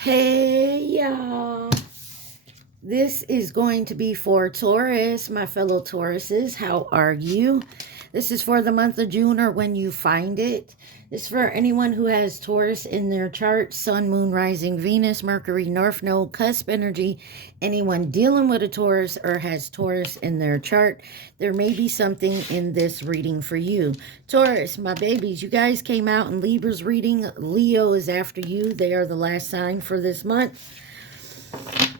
Hey y'all, this is going to be for Taurus, my fellow Tauruses. How are you? This is for the month of June or when you find it. This is for anyone who has Taurus in their chart, Sun, Moon, Rising, Venus, Mercury, North Node, cusp energy. Anyone dealing with a Taurus or has Taurus in their chart, there may be something in this reading for you. Taurus, my babies, you guys came out in Libra's reading. Leo is after you. They are the last sign for this month.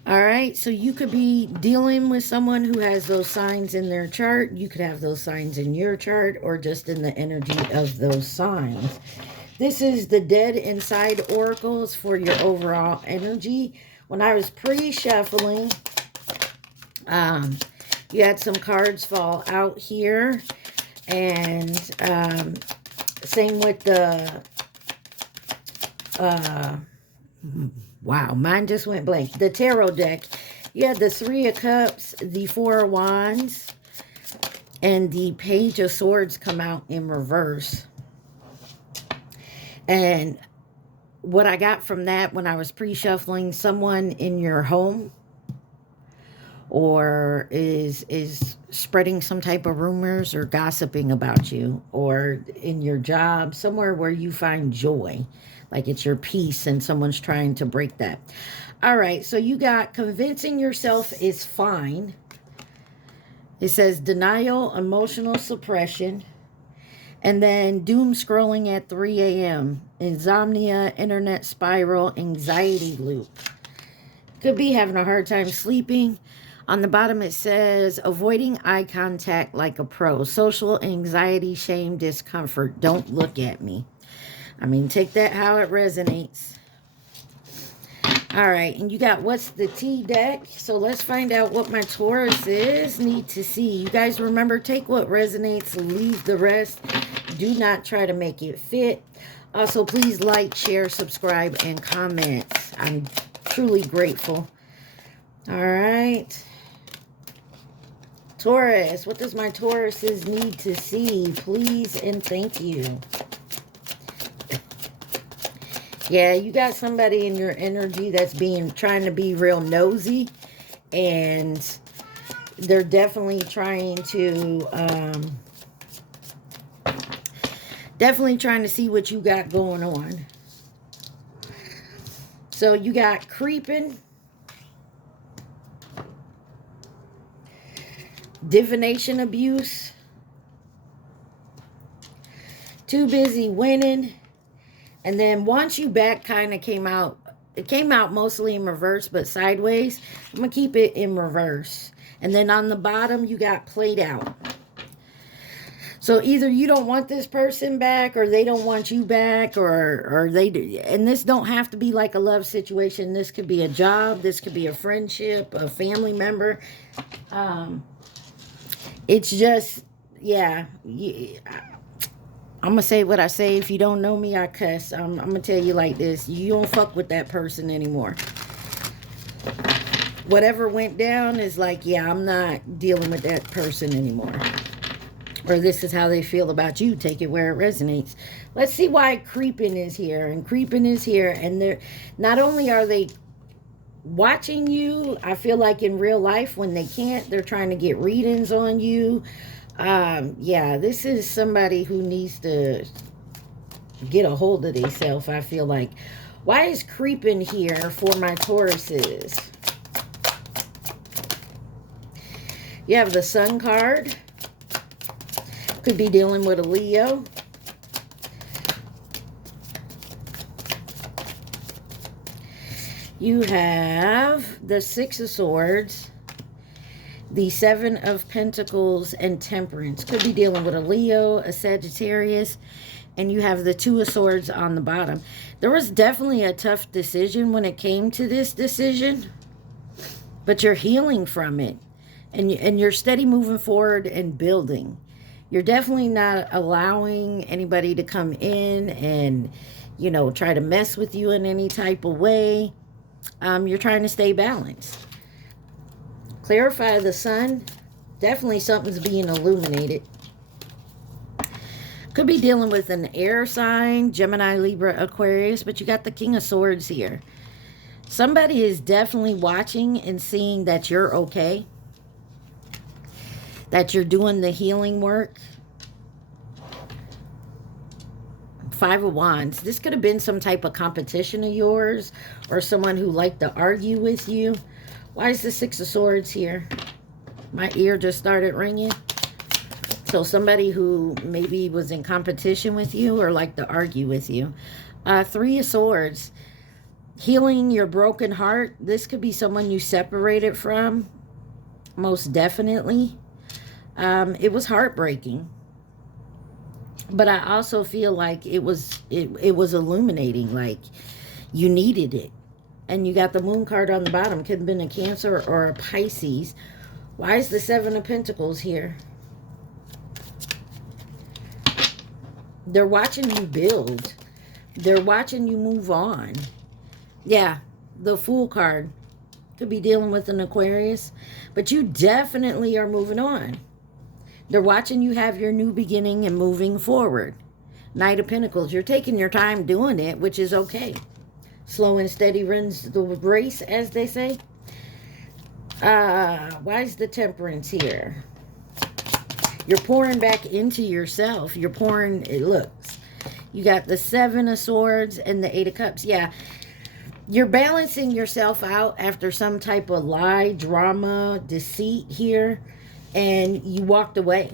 All right, so you could be dealing with someone who has those signs in their chart. You could have those signs in your chart or just in the energy of those signs. This is the Dead Inside Oracles for your overall energy. When I was pre-shuffling, you had some cards fall out here. And same with the... wow, mine just went blank. The tarot deck. You had the Three of Cups, the Four of Wands, and the Page of Swords come out in reverse. And what I got from that when I was pre-shuffling, someone in your home or is spreading some type of rumors or gossiping about you, or in your job, somewhere where you find joy, like it's your peace and someone's trying to break that. All right, so you got convincing yourself is fine. It says denial, emotional suppression, and then doom scrolling at 3 a.m., insomnia, internet spiral, anxiety loop. Could be having a hard time sleeping. On the bottom it says avoiding eye contact like a pro, social anxiety, shame, discomfort. Don't look at me. I mean, take that how it resonates. All right, and you got what's the T deck. So let's find out what my Tauruses need to see. You guys remember, take what resonates, leave the rest. Do not try to make it fit. Also, please like, share, subscribe, and comment. I'm truly grateful. All right. Taurus, what does my Tauruses need to see? Please and thank you. Yeah, you got somebody in your energy that's trying to be real nosy, and they're definitely trying to see what you got going on. So you got creeping, divination abuse, too busy winning. And then once you back kind of came out, it came out mostly in reverse, but sideways. I'm going to keep it in reverse. And then on the bottom, you got played out. So either you don't want this person back, or they don't want you back, or they do. And this don't have to be like a love situation. This could be a job. This could be a friendship, a family member. It's just, yeah. I'm going to say what I say. If you don't know me, I cuss. I'm going to tell you like this. You don't fuck with that person anymore. Whatever went down is like, yeah, I'm not dealing with that person anymore. Or this is how they feel about you. Take it where it resonates. Let's see why creeping is here. And creeping is here. And they're not only are they watching you, I feel like in real life when they can't, they're trying to get readings on you. Yeah, this is somebody who needs to get a hold of themselves, I feel like. Why is creeping here for my Tauruses? You have the Sun card. Could be dealing with a Leo. You have the Six of Swords, the Seven of Pentacles, and Temperance. Could be dealing with a Leo, a Sagittarius, and you have the Two of Swords on the bottom. There was definitely a tough decision when it came to this decision, but you're healing from it, and you're steady moving forward and building. You're definitely not allowing anybody to come in and, you know, try to mess with you in any type of way. You're trying to stay balanced. Clarify the Sun. Definitely something's being illuminated. Could be dealing with an air sign, Gemini, Libra, Aquarius, but you got the King of Swords here. Somebody is definitely watching and seeing that you're okay, that you're doing the healing work. Five of Wands. This could have been some type of competition of yours or someone who liked to argue with you. Why is the Six of Swords here? My ear just started ringing. So somebody who maybe was in competition with you or liked to argue with you. Three of Swords. Healing your broken heart. This could be someone you separated from. Most definitely. It was heartbreaking. But I also feel like it was illuminating, like you needed it. And you got the Moon card on the bottom. Could have been a Cancer or a Pisces. Why is the Seven of Pentacles here? They're watching you build. They're watching you move on. Yeah, the Fool card. Could be dealing with an Aquarius. But you definitely are moving on. They're watching you have your new beginning and moving forward. Knight of Pentacles. You're taking your time doing it, which is okay. Slow and steady wins the race, as they say. Why is the Temperance here? You're pouring back into yourself. You're pouring, it looks. You got the Seven of Swords and the Eight of Cups. Yeah. You're balancing yourself out after some type of lie, drama, deceit here. And you walked away.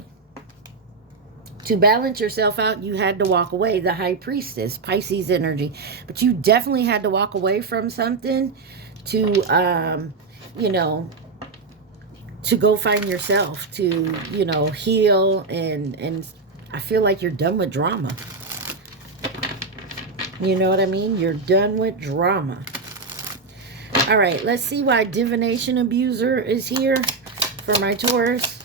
To balance yourself out, you had to walk away. The High Priestess, Pisces energy. But you definitely had to walk away from something to, you know, to go find yourself, to, you know, heal. And I feel like you're done with drama. You know what I mean? You're done with drama. All right, let's see why Divination Abuser is here for my Taurus.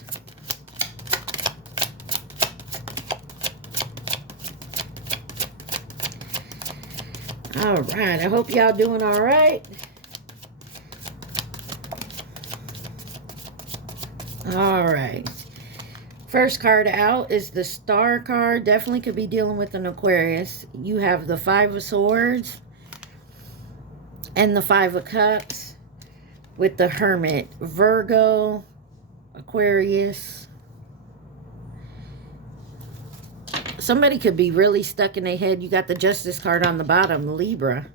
All right, I hope y'all doing all right. All right. First card out is the Star card. Definitely could be dealing with an Aquarius. You have the Five of Swords and the Five of Cups with the Hermit. Virgo, Aquarius. Somebody could be really stuck in their head. You got the Justice card on the bottom, Libra.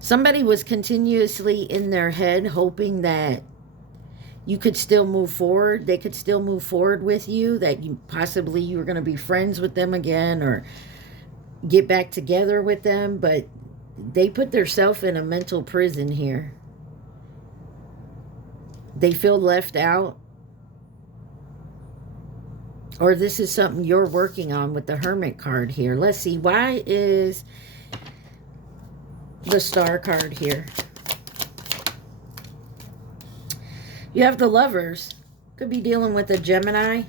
Somebody was continuously in their head hoping that you could still move forward. They could still move forward with you, that you possibly you were going to be friends with them again or get back together with them, but they put themselves in a mental prison here. They feel left out. Or this is something you're working on with the Hermit card here. Let's see. Why is the Star card here? You have the Lovers. Could be dealing with a Gemini.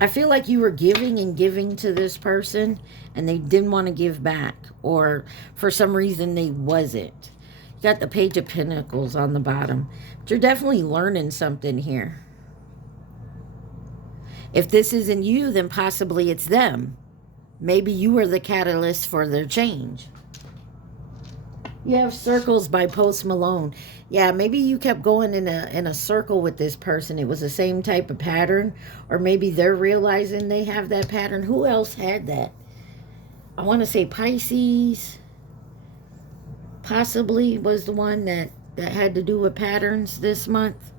I feel like you were giving and giving to this person and they didn't want to give back, or for some reason they wasn't. You got the Page of Pentacles on the bottom. But you're definitely learning something here. If this isn't you, then possibly it's them. Maybe you were the catalyst for their change. You have Circles by Post Malone. Yeah, maybe you kept going in a circle with this person. It was the same type of pattern. Or maybe they're realizing they have that pattern. Who else had that? I want to say Pisces possibly was the one that had to do with patterns this month.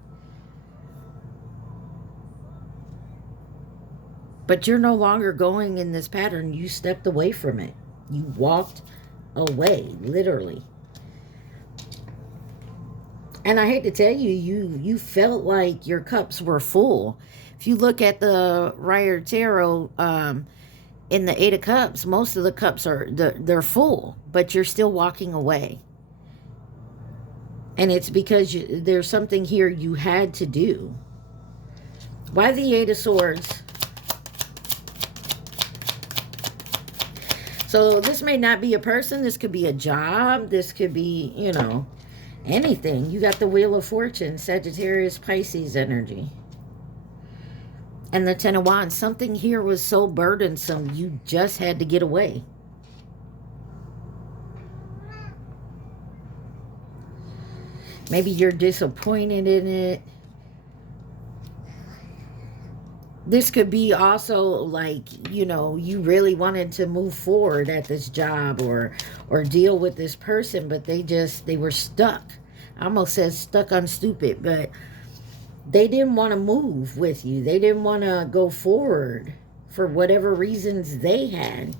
But you're no longer going in this pattern. You stepped away from it. You walked away, literally. And I hate to tell you, you felt like your cups were full. If you look at the Rider Tarot, in the Eight of Cups, most of the cups they're full, but you're still walking away. And it's because there's something here you had to do. Why the Eight of Swords? So this may not be a person. This could be a job. This could be, you know, Anything. You got the Wheel of Fortune, Sagittarius, Pisces energy. And the Ten of Wands. Something here was so burdensome, you just had to get away. Maybe you're disappointed in it. This could be also like, you know, you really wanted to move forward at this job or deal with this person, but they were stuck. I almost said stuck on stupid, but they didn't want to move with you. They didn't want to go forward for whatever reasons they had.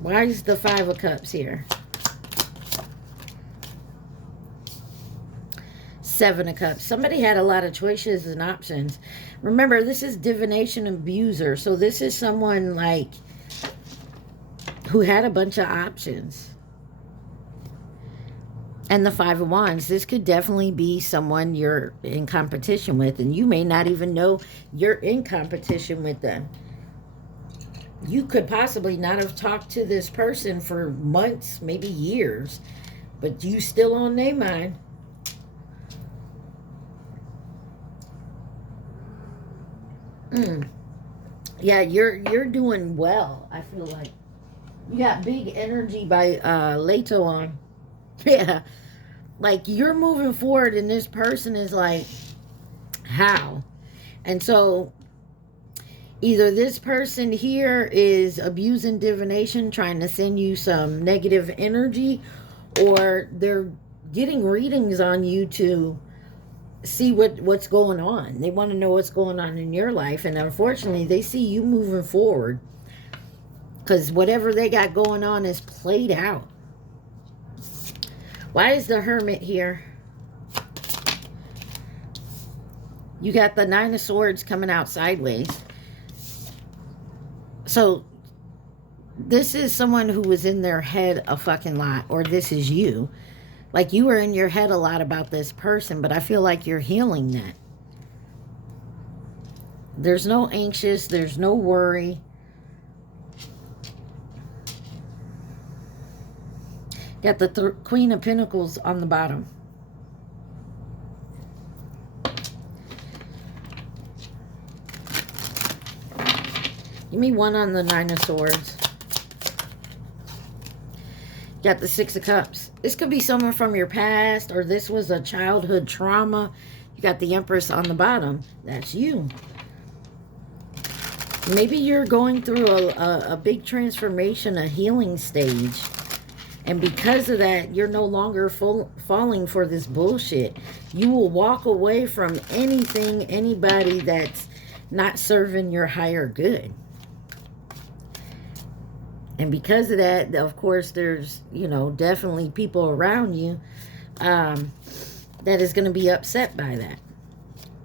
Why is the Five of Cups here? Seven of Cups. Somebody had a lot of choices and options. Remember, this is divination abuser. So this is someone like who had a bunch of options. And the Five of Wands. This could definitely be someone you're in competition with. And you may not even know you're in competition with them. You could possibly not have talked to this person for months, maybe years. But you still on their mind. Yeah, you're doing well, I feel like. You got big energy by Leto on. Yeah. Like, you're moving forward and this person is like, how? And so, either this person here is abusing divination, trying to send you some negative energy, or they're getting readings on you to see what's going on. They want to know what's going on in your life, and unfortunately they see you moving forward because whatever they got going on is played out. Why is the Hermit here? You got the Nine of Swords coming out sideways. So this is someone who was in their head a fucking lot, or this is you. Like, you were in your head a lot about this person, but I feel like you're healing that. There's no anxious. There's no worry. Got the Queen of Pentacles on the bottom. Give me one on the Nine of Swords. Got the Six of Cups. This could be someone from your past, or this was a childhood trauma. You got the Empress on the bottom. That's you. Maybe you're going through a big transformation, a healing stage. And because of that, you're no longer falling for this bullshit. You will walk away from anything, anybody that's not serving your higher good. And because of that, of course, there's, you know, definitely people around you that is going to be upset by that.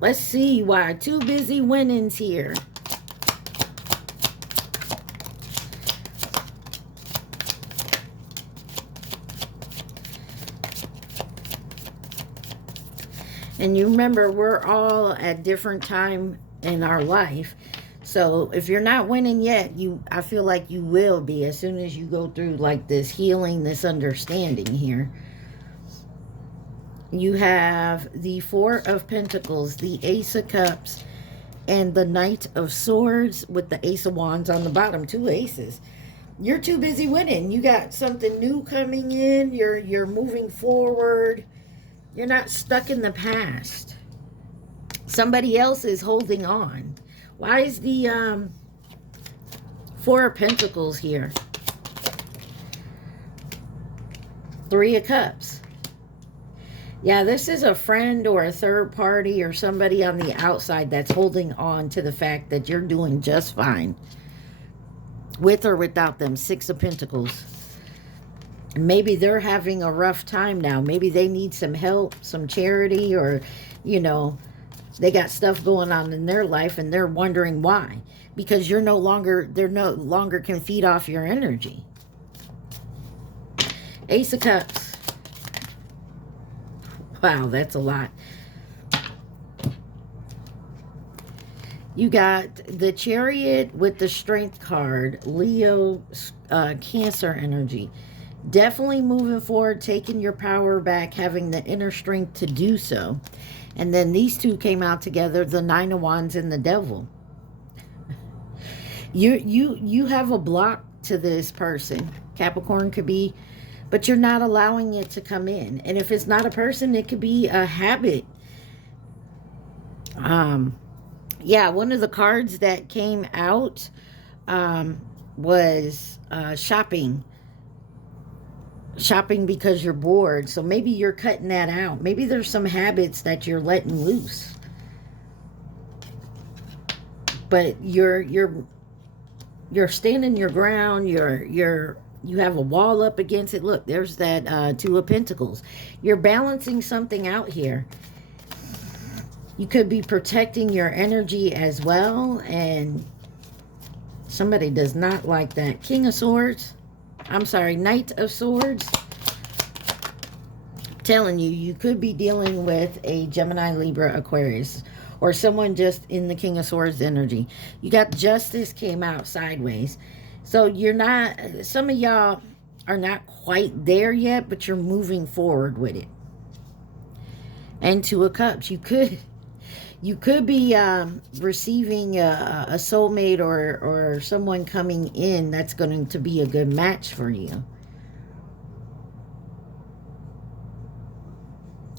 Let's see why. Too busy winnings here. And you remember, we're all at different time in our life. So if you're not winning yet, I feel like you will be as soon as you go through like this healing, this understanding here. You have the Four of Pentacles, the Ace of Cups, and the Knight of Swords with the Ace of Wands on the bottom. Two aces. You're too busy winning. You got something new coming in. You're moving forward. You're not stuck in the past. Somebody else is holding on. Why is the Four of Pentacles here? Three of Cups. Yeah, this is a friend or a third party or somebody on the outside that's holding on to the fact that you're doing just fine. With or without them. Six of Pentacles. Maybe they're having a rough time now. Maybe they need some help, some charity, or, you know, they got stuff going on in their life and they're wondering why. Because they're no longer can feed off your energy. Ace of Cups. Wow, that's a lot. You got the Chariot with the Strength card. Leo, Cancer energy. Definitely moving forward, taking your power back, having the inner strength to do so. And then these two came out together, the Nine of Wands and the Devil. You have a block to this person. Capricorn could be, but you're not allowing it to come in. And if it's not a person, it could be a habit. Yeah, one of the cards that came out was shopping. Shopping because you're bored. So maybe you're cutting that out. Maybe there's some habits that you're letting loose. But you're standing your ground. You have a wall up against it. Look, there's that Two of Pentacles. You're balancing something out here. You could be protecting your energy as well. And somebody does not like that. King of Swords. I'm sorry, Knight of Swords. I'm telling you, you could be dealing with a Gemini, Libra, Aquarius, or someone just in the King of Swords energy. You got Justice came out sideways. So you're not, some of y'all are not quite there yet, but you're moving forward with it. And Two of Cups, you could be receiving a soulmate or someone coming in that's going to be a good match for you.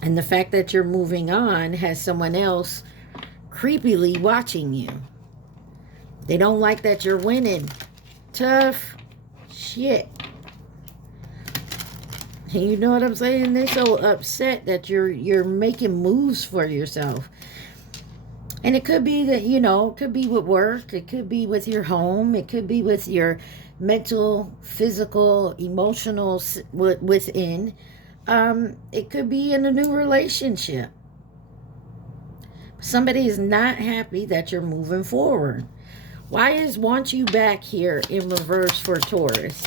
And the fact that you're moving on has someone else creepily watching you. They don't like that you're winning. Tough shit. And you know what I'm saying? They're so upset that you're making moves for yourself. And it could be that, you know, it could be with work. It could be with your home. It could be with your mental, physical, emotional within. It could be in a new relationship. Somebody is not happy that you're moving forward. Why is want you back here in reverse for Taurus?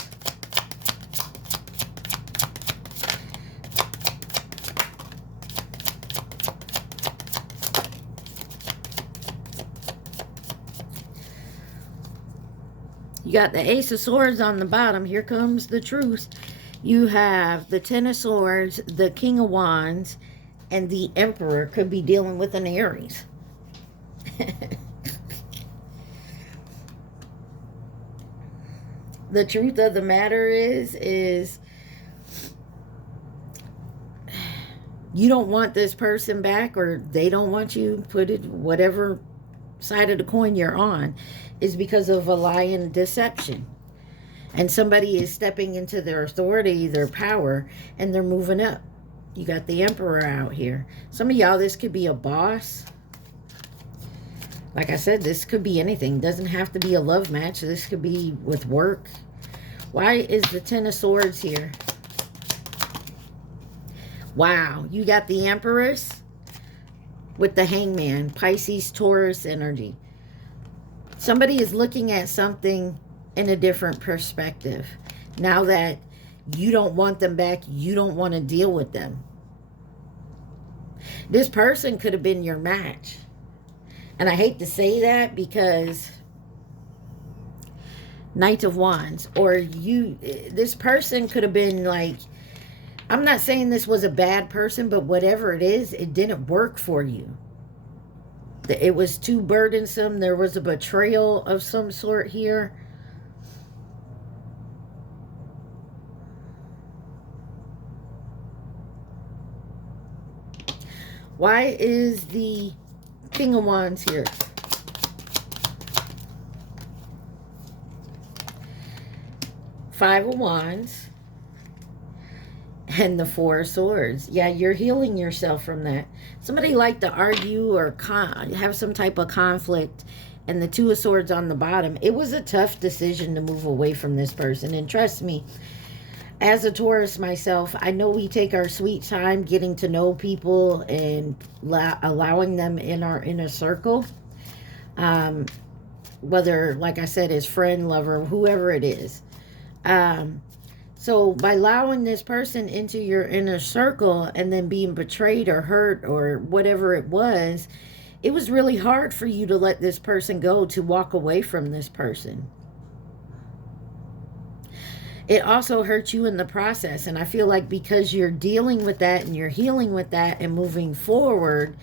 You got the Ace of Swords on the bottom. Here comes the truth. You have the Ten of Swords, the King of Wands, and the Emperor could be dealing with an Aries. The truth of the matter is you don't want this person back, or they don't want you. Put it whatever side of the coin you're on, is because of a lie and deception. And somebody is stepping into their authority, their power, and they're moving up. You got the Emperor out here. Some of y'all, this could be a boss. Like I said, this could be anything. It doesn't have to be a love match. This could be with work. Why is the Ten of Swords here? Wow, you got the Empress with the Hangman, Pisces, Taurus energy. Somebody is looking at something in a different perspective. Now that you don't want them back, you don't want to deal with them. This person could have been your match. And I hate to say that because Knight of Wands, or this person could have been like, I'm not saying this was a bad person, but whatever it is, it didn't work for you. It was too burdensome. There was a betrayal of some sort here. Why is the King of Wands here? Five of Wands. And the Four of Swords. Yeah, you're healing yourself from that. Somebody liked to argue or have some type of conflict. And the Two of Swords on the bottom. It was a tough decision to move away from this person. And trust me, as a Taurus myself, I know we take our sweet time getting to know people and allowing them in our inner circle. Whether, like I said, as friend, lover, whoever it is. So by allowing this person into your inner circle and then being betrayed or hurt or whatever it was really hard for you to let this person go, to walk away from this person. it also hurts you in the process. And I feel like because you're dealing with that and you're healing with that and moving forward,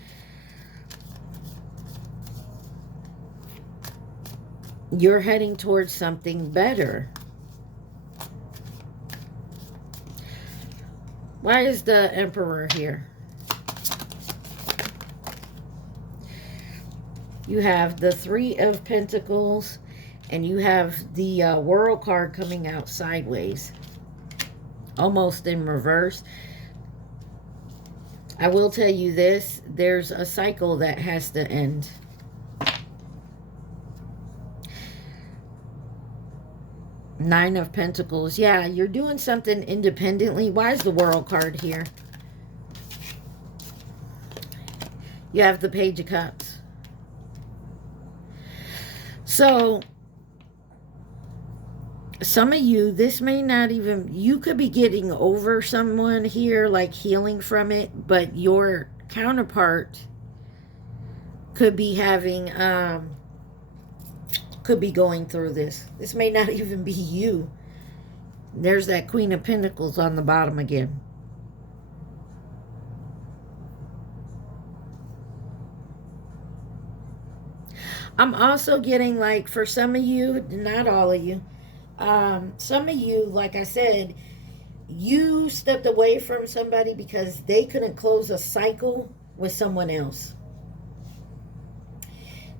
you're heading towards something better. Why is the Emperor here? You have the Three of Pentacles, and you have the World card coming out sideways, almost in reverse. I will tell you this, there's a cycle that has to end. Nine of Pentacles. Yeah, you're doing something independently. Why is the World card here? You have the Page of Cups. So, some of you, this may not even, you could be getting over someone here, like healing from it, but your counterpart could be having, could be going through this. This may not even be you. There's that Queen of Pentacles on the bottom again. I'm also getting, like, for some of you, not all of you, some of you, like I said, you stepped away from somebody because they couldn't close a cycle with someone else.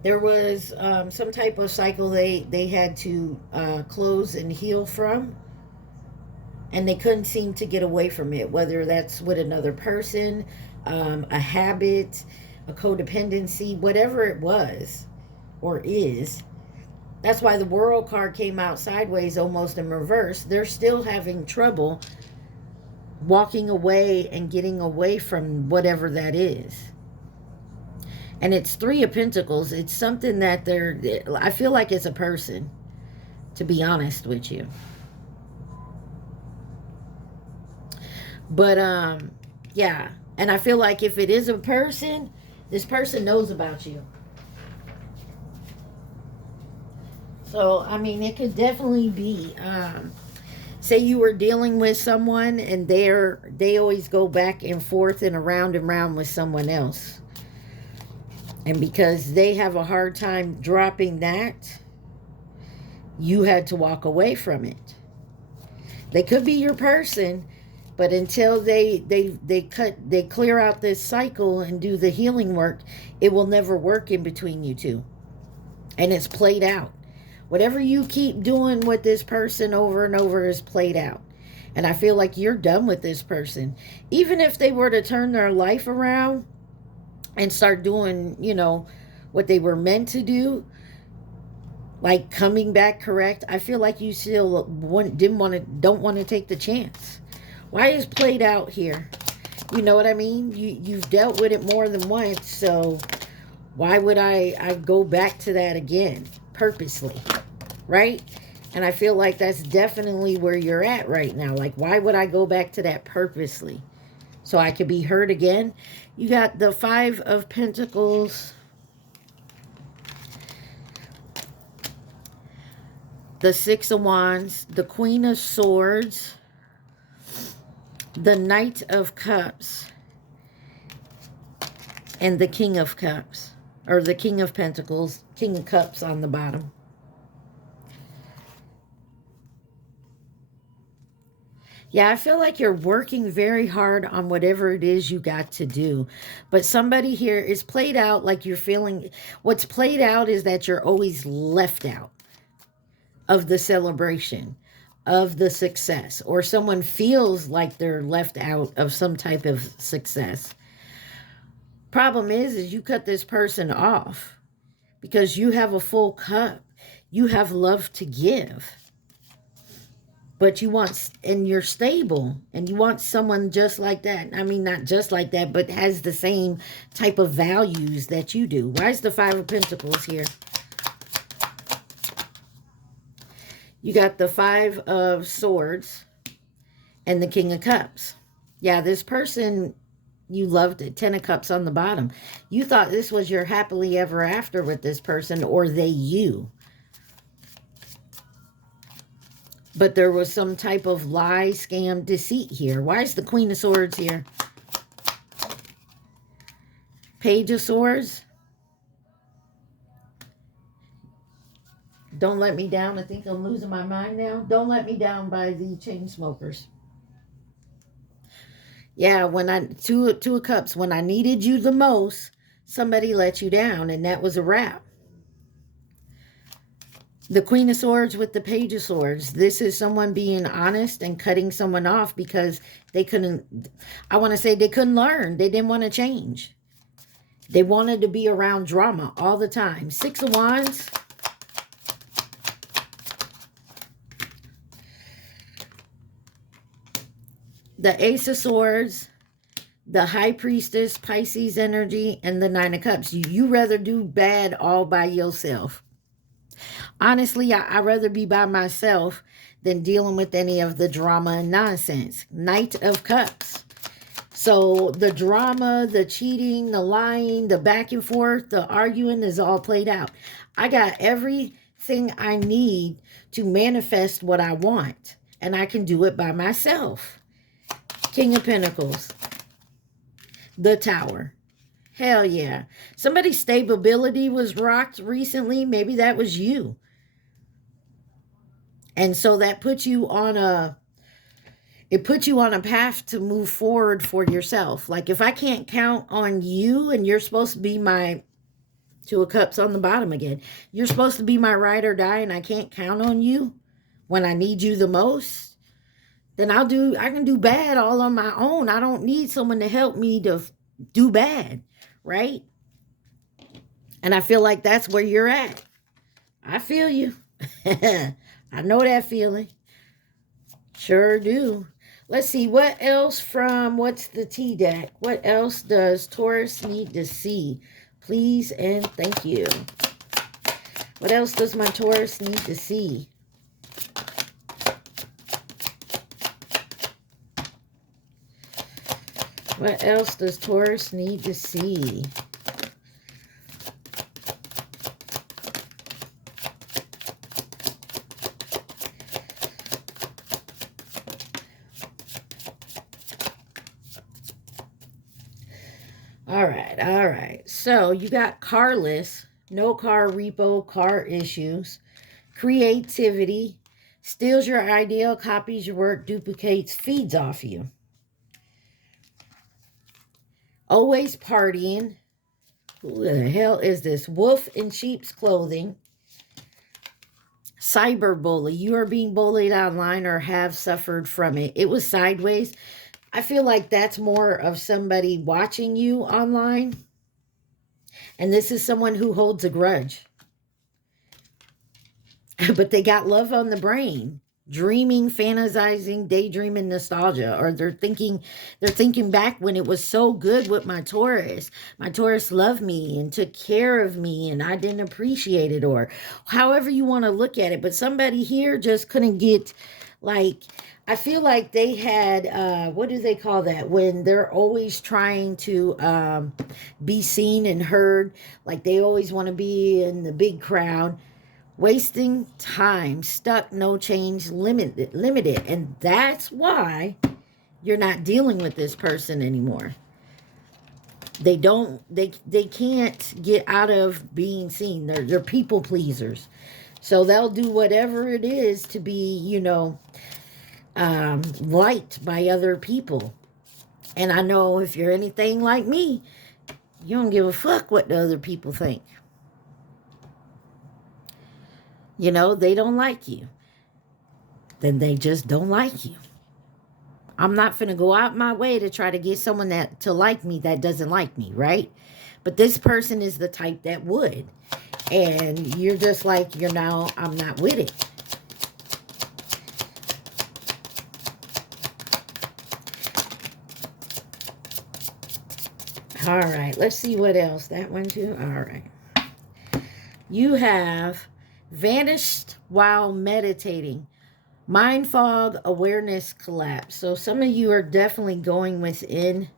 There was some type of cycle they had to close and heal from, and they couldn't seem to get away from it, whether that's with another person, a habit, a codependency, whatever it was or is. That's why the World card came out sideways, almost in reverse. They're still having trouble walking away and getting away from whatever that is. And it's Three of Pentacles. It's something that I feel like it's a person, to be honest with you. But, yeah. And I feel like if it is a person, this person knows about you. So, I mean, it could definitely be, say you were dealing with someone and they always go back and forth and around with someone else. And because they have a hard time dropping that, you had to walk away from it. They could be your person, but until they clear out this cycle and do the healing work, it will never work in between you two. And it's played out. Whatever you keep doing with this person over and over is played out. And I feel like you're done with this person. Even if they were to turn their life around and start doing, you know, what they were meant to do, like coming back correct, I feel like you still don't want to take the chance. Why is played out here? You know what I mean? You've dealt with it more than once, so why would I go back to that again purposely, right? And I feel like that's definitely where you're at right now. Like, why would I go back to that purposely? So I could be hurt again? You got the Five of Pentacles, the Six of Wands, the Queen of Swords, the Knight of Cups, and the King of Cups, or the King of Pentacles, King of Cups on the bottom. Yeah, I feel like you're working very hard on whatever it is you got to do. But somebody here is played out like you're feeling... What's played out is that you're always left out of the celebration, of the success. Or someone feels like they're left out of some type of success. Problem is you cut this person off because you have a full cup. You have love to give. But you want, and you're stable, and you want someone just like that. I mean, not just like that, but has the same type of values that you do. Why is the Five of Pentacles here? You got the Five of Swords and the King of Cups. Yeah, this person, you loved it. Ten of Cups on the bottom. You thought this was your happily ever after with this person, or they you. But there was some type of lie, scam, deceit here. Why is the Queen of Swords here? Page of Swords. Don't let me down. I think I'm losing my mind now. Don't let me down by the chain smokers. Yeah, when I two of cups, when I needed you the most, somebody let you down, and that was a wrap. The Queen of Swords with the Page of Swords. This is someone being honest and cutting someone off because they couldn't, I want to say they couldn't learn. They didn't want to change. They wanted to be around drama all the time. Six of Wands. The Ace of Swords. The High Priestess, Pisces energy, and the Nine of Cups. You rather do bad all by yourself. Honestly, I'd rather be by myself than dealing with any of the drama and nonsense. Knight of Cups. So the drama, the cheating, the lying, the back and forth, the arguing is all played out. I got everything I need to manifest what I want, and I can do it by myself. King of Pentacles. The Tower. Hell yeah. Somebody's stability was rocked recently. Maybe that was you. And so that puts you on a, it puts you on a path to move forward for yourself. Like if I can't count on you and you're supposed to be my, Two of Cups on the bottom again. You're supposed to be my ride or die and I can't count on you when I need you the most. Then I can do bad all on my own. I don't need someone to help me to do bad, right? And I feel like that's where you're at. I feel you. I know that feeling. Sure do. Let's see, what else from, what's the T deck? What else does Taurus need to see? Please and thank you. What else does my Taurus need to see? What else does Taurus need to see? All right, all right. So you got carless, no car repo, car issues, creativity, steals your ideal, copies your work, duplicates, feeds off you. Always partying. Who the hell is this? Wolf in sheep's clothing. Cyberbully. You are being bullied online or have suffered from it. It was sideways. I feel like that's more of somebody watching you online. And this is someone who holds a grudge. But they got love on the brain. Dreaming, fantasizing, daydreaming, nostalgia. Or they're thinking back when it was so good with my Taurus. My Taurus loved me and took care of me and I didn't appreciate it. Or however you want to look at it. But somebody here just couldn't get, like, I feel like they had, what do they call that? When they're always trying to be seen and heard. Like they always want to be in the big crowd. Wasting time, stuck, no change, limited. And that's why you're not dealing with this person anymore. They can't get out of being seen. They're people pleasers. So they'll do whatever it is to be, you know, liked by other people. And I know if you're anything like me, you don't give a fuck what the other people think. You know, they don't like you. Then they just don't like you. I'm not finna go out my way to try to get someone to like me that doesn't like me, right? But this person is the type that would. And you're just like, I'm not with it. All right, let's see what else. That one too? All right. You have vanished while meditating. Mind fog, awareness collapse. So some of you are definitely going within.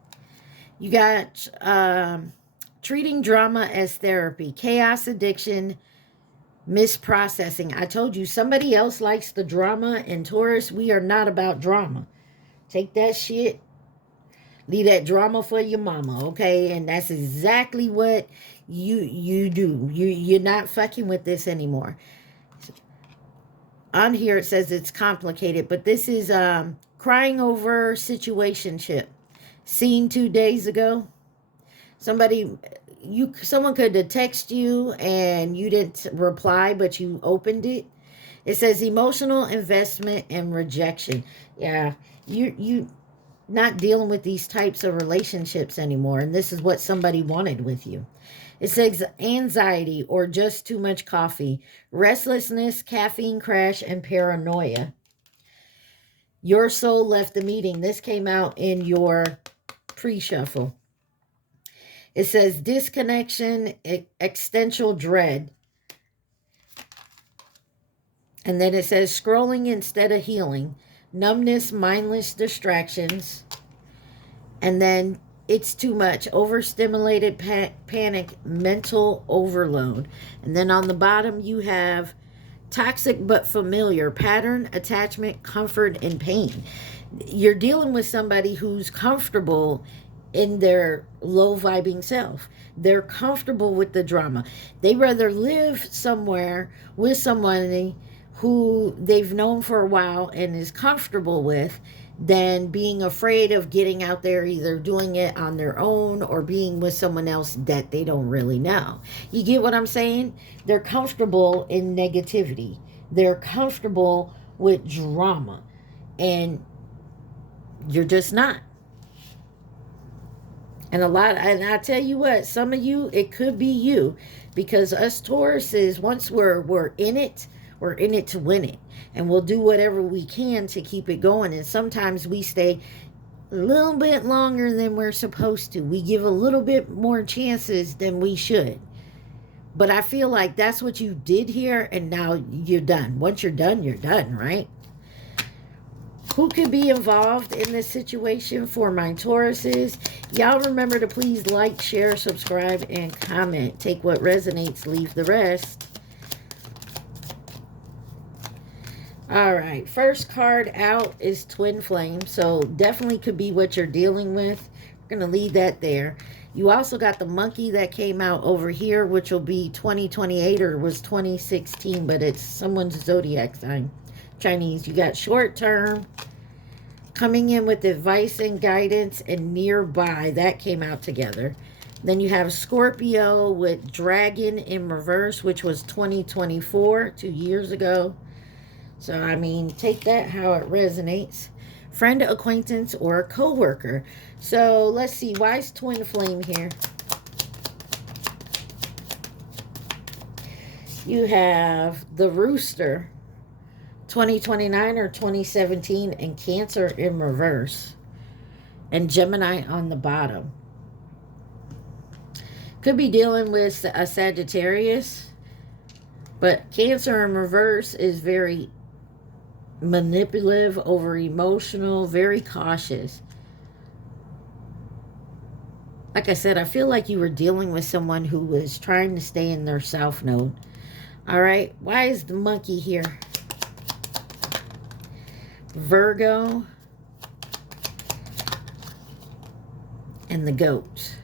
You got treating drama as therapy. Chaos addiction. Misprocessing. I told you, somebody else likes the drama, and Taurus, we are not about drama. Take that shit. Leave that drama for your mama, okay? And that's exactly what you do. You're not fucking with this anymore. On here it says it's complicated, but this is crying over situationship. Seen 2 days ago. Someone could have texted you and you didn't reply, but you opened it. It says emotional investment and rejection. Yeah, you not dealing with these types of relationships anymore, and this is what somebody wanted with you. It says anxiety or just too much coffee, restlessness, caffeine crash, and paranoia. Your soul left the meeting. This came out in your pre-shuffle. It says disconnection, existential dread. And then it says scrolling instead of healing, numbness, mindless distractions. And then it's too much, overstimulated, panic, mental overload. And then on the bottom you have toxic but familiar, pattern, attachment, comfort, and pain. You're dealing with somebody who's comfortable in their low vibing self. They're comfortable with the drama. They rather live somewhere with someone who they've known for a while and is comfortable with than being afraid of getting out there, either doing it on their own or being with someone else that they don't really know. You get what I'm saying? They're comfortable in negativity. They're comfortable with drama. And you're just not. And I tell you what, some of you, it could be you, because us Tauruses, once we're in it to win it, and we'll do whatever we can to keep it going. And sometimes we stay a little bit longer than we're supposed to. We give a little bit more chances than we should. But I feel like that's what you did here, and now you're done. Once you're done, right? Who could be involved in this situation for my Tauruses? Y'all remember to please like, share, subscribe, and comment. Take what resonates, leave the rest. All right, first card out is Twin Flame, so definitely could be what you're dealing with. We're going to leave that there. You also got the monkey that came out over here, which will be 2028, or was 2016, but it's someone's zodiac sign. Chinese. You got short term, coming in with advice and guidance, and nearby. That came out together. Then you have Scorpio with dragon in reverse, which was 2024, 2 years ago. So, I mean, take that how it resonates. Friend, acquaintance, or a co-worker. So, let's see. Why is Twin Flame here? You have the Rooster, 2029 or 2017, and Cancer in reverse. And Gemini on the bottom. Could be dealing with a Sagittarius. But Cancer in reverse is very manipulative, over emotional, very cautious. Like I said, I feel like you were dealing with someone who was trying to stay in their South Node. All right, why is the monkey here? Virgo and the goat.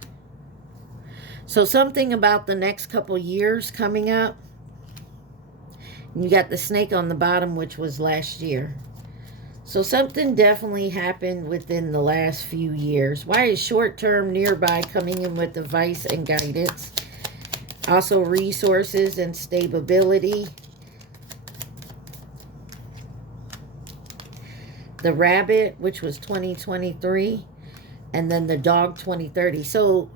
So something about the next couple years coming up. You got the snake on the bottom, which was last year. So something definitely happened within the last few years. Why is short-term nearby coming in with advice and guidance? Also resources and stability. The rabbit, which was 2023. And then the dog, 2030. So,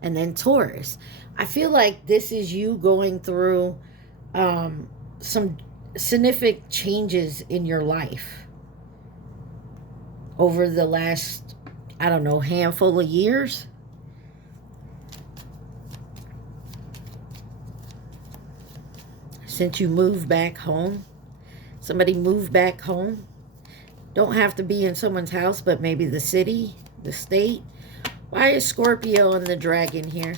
and then Taurus. I feel like this is you going through some significant changes in your life over the last, I don't know, handful of years. Since you moved back home. Somebody moved back home. Don't have to be in someone's house, but maybe the city, the state. Why is Scorpio and the dragon here?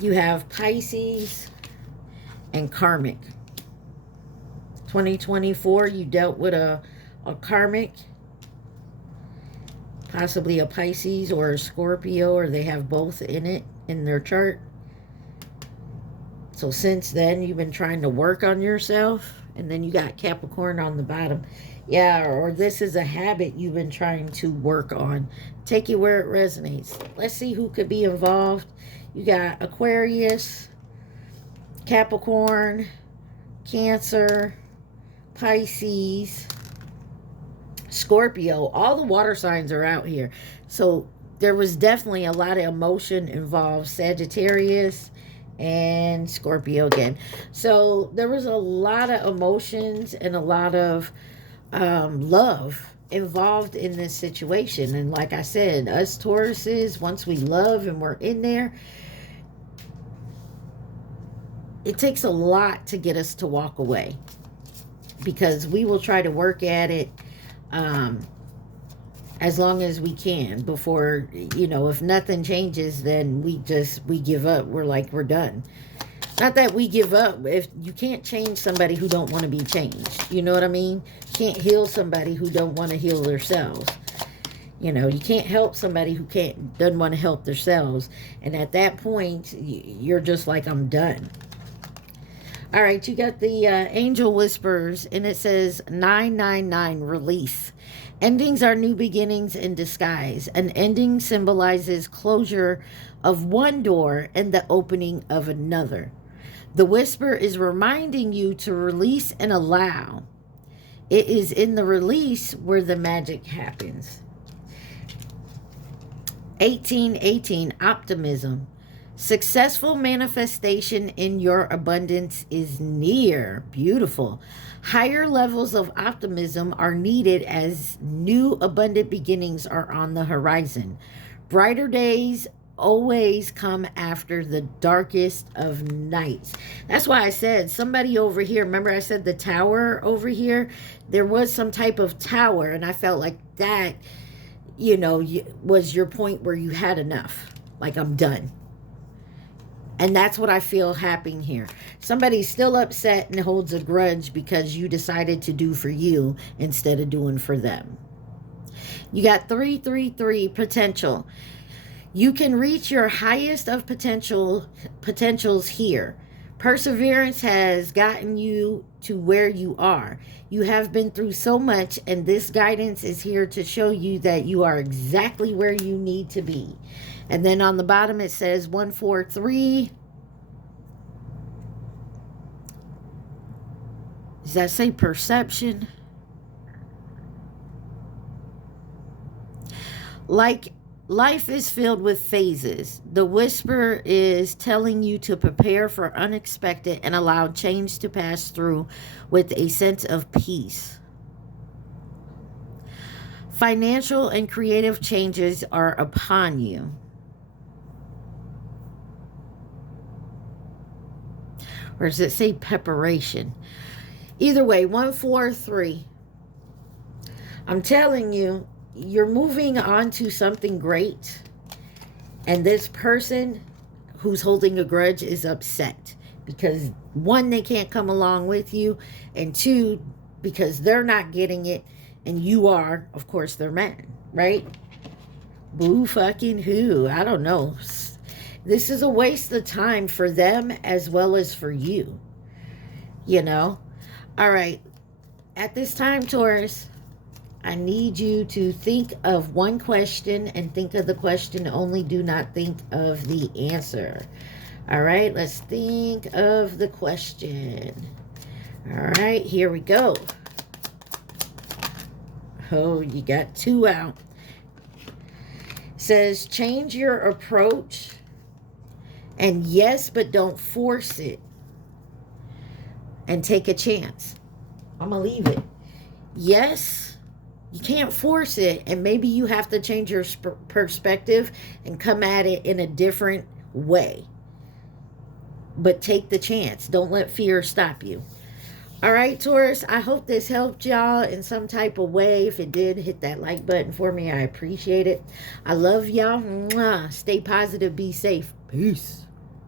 You have Pisces and karmic. 2024, you dealt with a karmic, possibly a Pisces or a Scorpio, or they have both in it in their chart. So since then, you've been trying to work on yourself. And then you got Capricorn on the bottom. Yeah, or this is a habit you've been trying to work on. Take it where it resonates. Let's see who could be involved. You got Aquarius, Capricorn, Cancer, Pisces, Scorpio. All the water signs are out here. So there was definitely a lot of emotion involved. Sagittarius and Scorpio again. So there was a lot of emotions and a lot of love involved in this situation. And like I said, us Tauruses, once we love and we're in there, it takes a lot to get us to walk away, because we will try to work at it as long as we can before, you know, if nothing changes, then we give up. We're like, we're done. Not that we give up. If you can't change somebody who don't want to be changed, you know what I mean? You can't heal somebody who don't want to heal themselves. You know, you can't help somebody who doesn't want to help themselves. And at that point, you're just like, I'm done. All right, you got the angel whispers, and it says 999, release. Endings are new beginnings in disguise. An ending symbolizes closure of one door and the opening of another. The whisper is reminding you to release and allow. It is in the release where the magic happens. 1818, optimism. Successful manifestation in your abundance is near. Beautiful. Higher levels of optimism are needed as new abundant beginnings are on the horizon. Brighter days always come after the darkest of nights. That's why I said somebody over here, remember I said the tower over here? There was some type of tower, and I felt like that, you know, was your point where you had enough. Like, I'm done. And that's what I feel happening here. Somebody's still upset and holds a grudge because you decided to do for you instead of doing for them. You got 333, potential. You can reach your highest of potentials here. Perseverance has gotten you to where you are. You have been through so much, and this guidance is here to show you that you are exactly where you need to be. And then on the bottom it says 143. Does that say perception? Like, life is filled with phases. The whisper is telling you to prepare for unexpected and allow change to pass through with a sense of peace. Financial and creative changes are upon you. Or does it say preparation? Either way, 143. I'm telling you, you're moving on to something great. And this person who's holding a grudge is upset. Because one, they can't come along with you. And two, because they're not getting it. And you are, of course, their man. Right? Boo fucking who? I don't know. This is a waste of time for them as well as for you. You know? All right. At this time, Taurus, I need you to think of one question and think of the question only. Do not think of the answer. All right. Let's think of the question. All right. Here we go. Oh, you got two out. It says, change your approach. And yes, but don't force it. And take a chance. I'm going to leave it. Yes, you can't force it. And maybe you have to change your perspective and come at it in a different way. But take the chance. Don't let fear stop you. All right, Taurus, I hope this helped y'all in some type of way. If it did, hit that like button for me. I appreciate it. I love y'all. Mwah. Stay positive. Be safe. Peace.